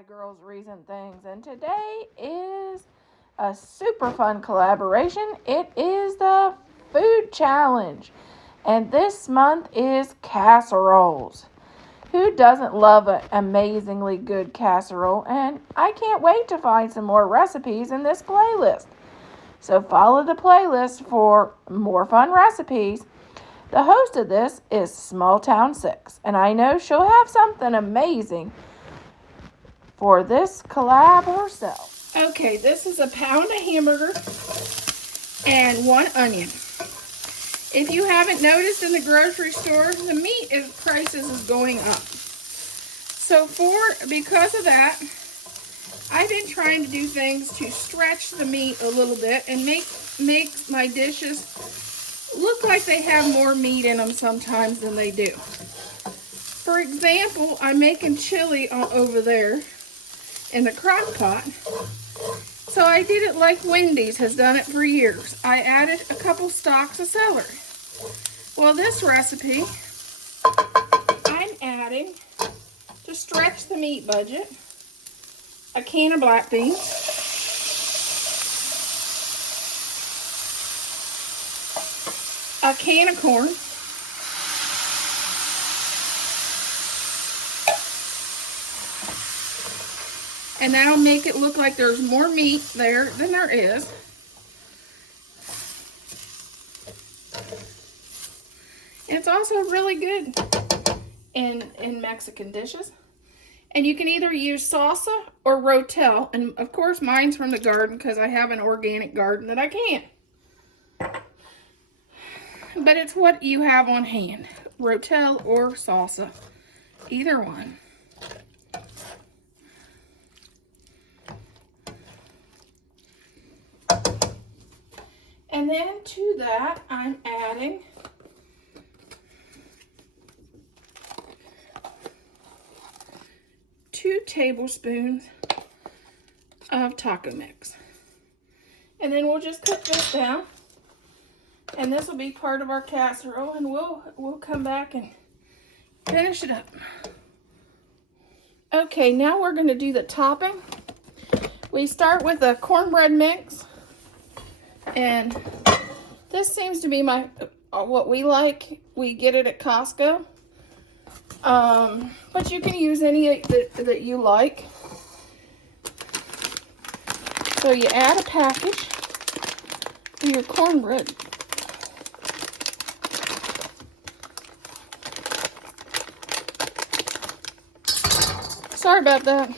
by Girls Recent Things, and today is a super fun collaboration. It is the Food Challenge, and this month is casseroles. Who doesn't love an amazingly good casserole? And I can't wait to find some more recipes in this playlist. So follow the playlist for more fun recipes. The host of this is Small Town 6, and I know she'll have something amazing for this collab herself. Okay, this is a pound of hamburger and 1 onion. If you haven't noticed in the grocery store, the meat prices is going up. So because of that, I've been trying to do things to stretch the meat a little bit and make my dishes look like they have more meat in them sometimes than they do. For example, I'm making chili over there in the crock pot. So I did it like Wendy's has done it for years. I added a couple stalks of celery. Well, this recipe, I'm adding, to stretch the meat budget, a can of black beans, a can of corn, and that'll make it look like there's more meat there than there is. It's also really good in Mexican dishes. And you can either use salsa or rotel. And of course mine's from the garden because I have an organic garden that I can. But it's what you have on hand. Rotel or salsa. Either one. And then to that, I'm adding two tablespoons of taco mix. And then we'll just cook this down. And this will be part of our casserole, and we'll come back and finish it up. Okay, now we're going to do the topping. We start with a cornbread mix. And this seems to be what we like. We get it at Costco. But you can use any that you like. So you add a package to your cornbread. Sorry about that.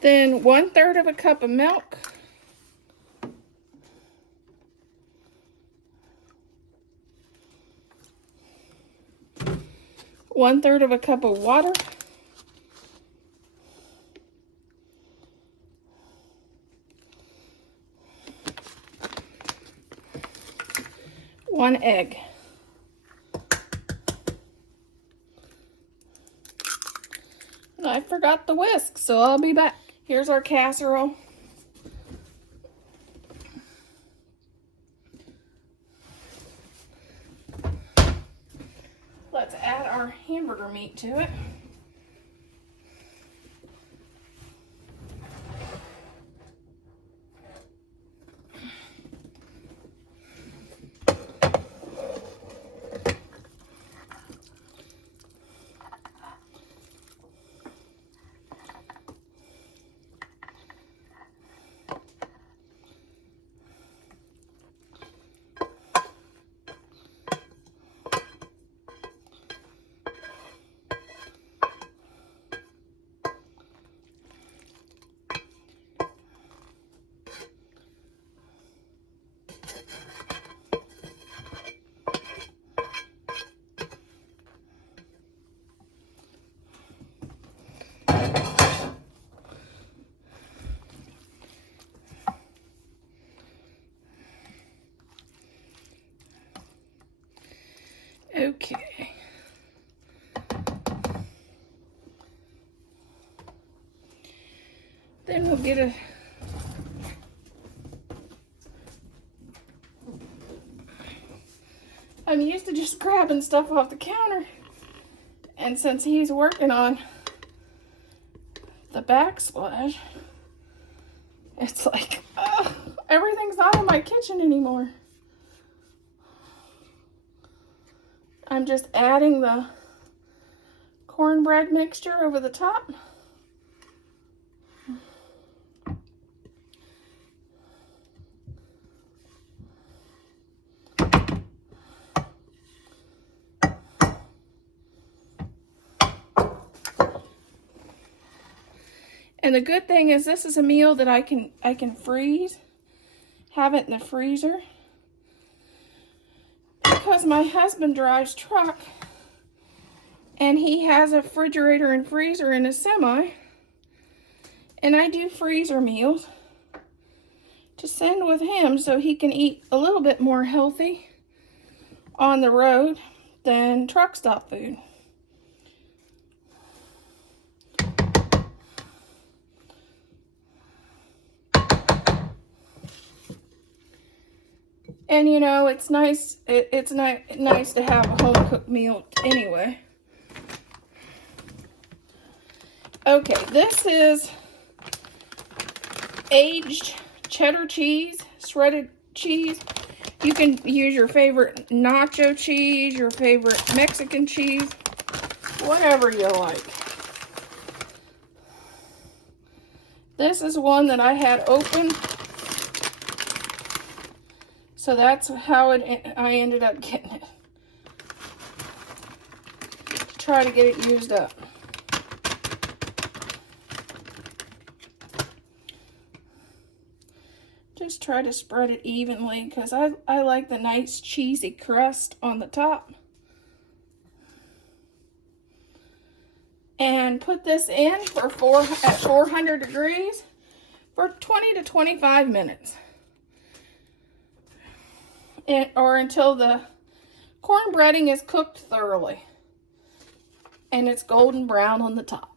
Then 1/3 of a cup of milk. One-third of a cup of water. One egg. And I forgot the whisk, so I'll be back. Here's our casserole. Let's add our hamburger meat to it. Okay. Then we'll get grabbing stuff off the counter. And since he's working on the backsplash, it's like, everything's not in my kitchen anymore. I'm just adding the cornbread mixture over the top. And the good thing is this is a meal that I can freeze, have it in the freezer. Because my husband drives truck and he has a refrigerator and freezer in his semi, and I do freezer meals to send with him so he can eat a little bit more healthy on the road than truck stop food. And you know, it's nice. It's nice to have a home cooked meal anyway. Okay, this is aged cheddar cheese, shredded cheese. You can use your favorite nacho cheese, your favorite Mexican cheese, whatever you like. This is one that I had open, so that's how I ended up getting it. To try to get it used up. Just try to spread it evenly because I like the nice cheesy crust on the top. And put this in at 400 degrees for 20 to 25 minutes. Or until the corn breading is cooked thoroughly and it's golden brown on the top.